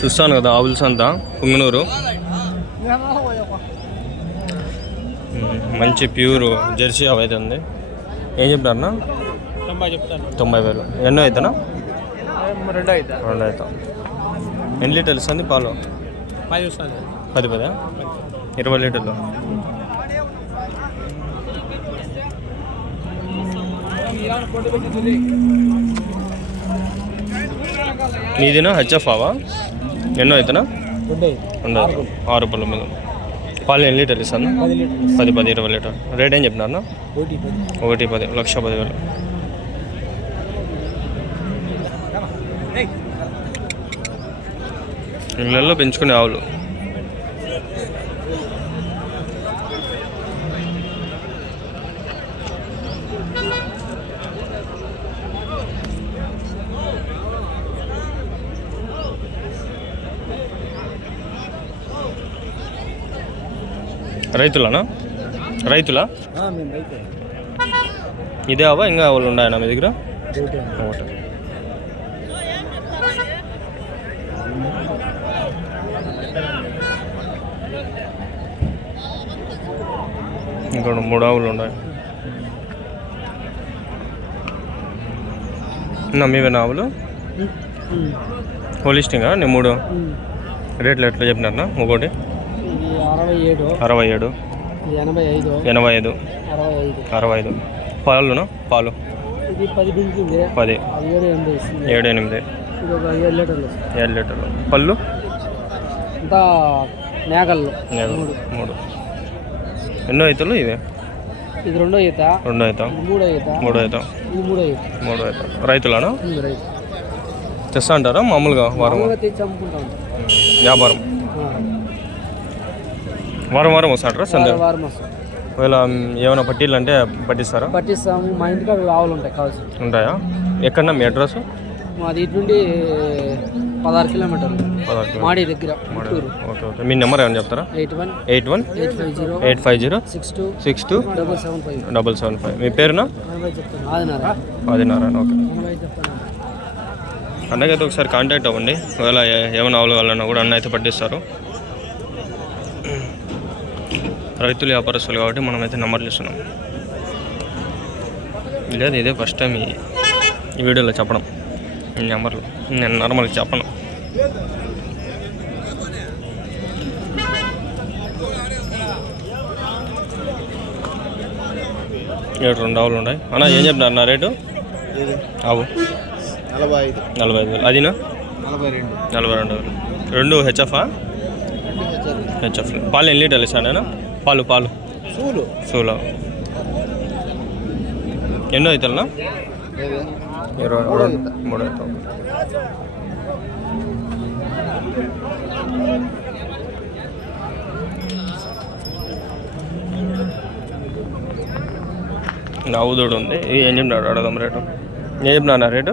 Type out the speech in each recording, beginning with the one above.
చూస్తాను కదా ఆవుల సంత పుంగనూరు. మంచి ప్యూర్ జెర్సీ ఆవు అయితే ఉంది. ఏం చెప్తారన్నా? 90,000. ఎన్నో అవుతానా? 2 అవుతాం. ఎన్ని లీటర్లు ఇస్తుంది పాలు? 10 20 లీటర్లు. నీదినా హెచ్ఎఫ్ ఆవా? ఎన్నో అవుతానా? 2 అవుతాం. 6 రూపాయల మీద. పాలు ఎన్ని లీటర్లు ఇస్తాను? 10 20 లీటర్. రేట్ ఏం చెప్పినారన్నా? 110, 1,10,000. ఇళ్ళల్లో పెంచుకునే ఆవులు. రైతులనా? రైతులా? ఇదే ఆవా ఇంకా ఆవులు ఉన్నాయన్నా మీ దగ్గర? ఒకటి. ఇంకా 3 ఆవులు ఉన్నాయి. మీవేనా ఆవులు? హోలిస్టింగా నీ 3 రేట్లు ఎట్లా చెప్పినారన్నా? ఒకటి 67, 85, 65. పాలునా? పాలు 10, 7, 8. 7 లీటర్లు. పళ్ళు 3. ఎన్నో అవుతాలు ఇవి? ఇది 2 అవుతా, 2 అవుతాం, 3 అవుతాం. రైతులనా? తెస్తా అంటారా మామూలుగా? వ్యాపారం వారం వస్తాంటారా? సండే ఒకవేళ ఏమైనా పట్టీలు అంటే పట్టిస్తాము. మా ఇంటికి ఆవులు ఉంటాయి, కావాల్సి ఉంటాయా? ఎక్కడన్నా మీ అడ్రస్? మాది ఇటు నుండి 16 కిలోమీటర్లు, మాడి దగ్గర. ఓకే. మీ నెంబర్ ఏమైనా చెప్తారా? 81 850 62 775. మీ పేరునా? ఆదినారాయణ. ఓకే. అన్నకైతే ఒకసారి కాంటాక్ట్ అవ్వండి. ఒకవేళ ఏమైనా ఆవులు కావాలన్నా కూడా అన్న అయితే పట్టిస్తారు. రైతులు వ్యాపారస్తులు కాబట్టి మనమైతే నెంబర్లు ఇస్తున్నాం. లేదు ఇదే ఫస్ట్ టైం ఈ వీడియోలో చెప్పడం. ఈ నెంబర్లు నేను నార్మల్గా చెప్పను. ఏడు 2 ఆవులు ఉన్నాయి అన్న. ఏం చెప్తున్నారు అన్న రేటు? ఆవు 45,000. అదినా 42,000. 2 హెచ్ఎఫ్. పాలు ఎన్ని లీటర్లు ఇస్తాను? పాలు సూలు ఎన్నో అవుతానా? 23 అవుతాం. ఆవుదోడు ఉంది. ఏం చెప్పినాడు? అడగదాం రేటు. ఏం చెప్పినా రేటు?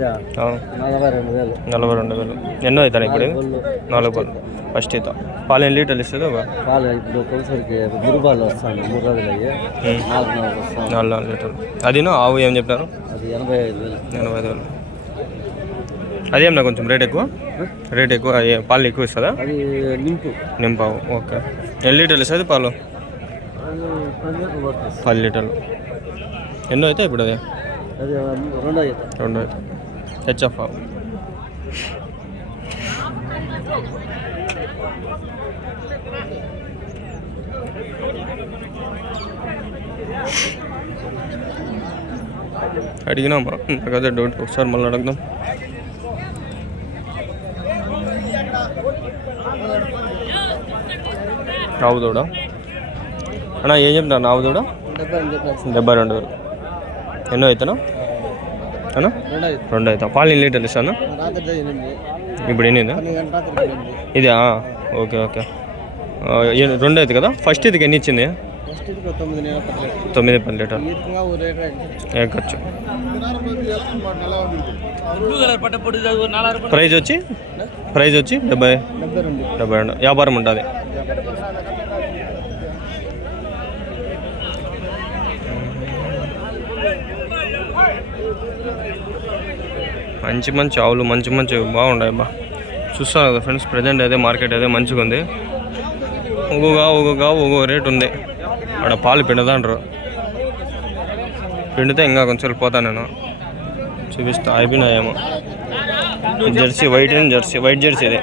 42,000. ఎన్నో అవుతాను ఇప్పుడు? 4 పళ్ళు. ఫస్ట్ అవుతాం. పాలు ఎన్ని లీటర్లు ఇస్తుంది? పాలు ఇప్పుడు ఒకసారికి గురుబాలు వస్తాను, 3 రోజులు అయ్యి 4 లీటర్లు. అదినో ఆవు ఏం చెప్పినారు? అది 85,000. అదేమన్నా కొంచెం రేట్ ఎక్కువ? పాలు ఎక్కువ ఇస్తుందా? అది నింపావు. ఓకే. ఎన్ని లీటర్లు ఇస్తుంది పాలు? 10 లీటర్లు. ఎన్నో అవుతాయి ఇప్పుడు? అది 2 అవుతాయి. హెచ్ఎఫ్ ఆవు. అడిగినామా? నాకు అదే డౌట్. ఒకసారి మళ్ళీ అడుగుదాం. ఆవుదూడ అన్నా ఏం చెప్తున్నా? ఆవుదూడ 72,000. ఎన్నో అవుతానా అన్నా? 2 అవుతాం. పాలు ఎన్ని లీటర్లు ఇస్తాను ఇప్పుడు? 8 ఇదా? ఓకే. 2 అవుతుంది కదా. ఫస్ట్ ఇదికి ఎన్ని ఇచ్చింది? 9-10 లీటర్. ఖర్చు ప్రైజ్ వచ్చి 72. వ్యాపారం ఉంటుంది. మంచి మంచి ఆవులు మంచి మంచి బాగున్నాయి బా. చూస్తాను కదా ఫ్రెండ్స్, ప్రజెంట్ అయితే మార్కెట్ అయితే మంచిగా ఉంది. ఒక్కొక్క రేట్ ఉంది. అక్కడ పాలు పిండదంటారు, పిండితే ఇంకా కొంచెం పోతాను నేను చూపిస్తా. అయిపోయినాయేమో. Jersey white and white jersey ఇది.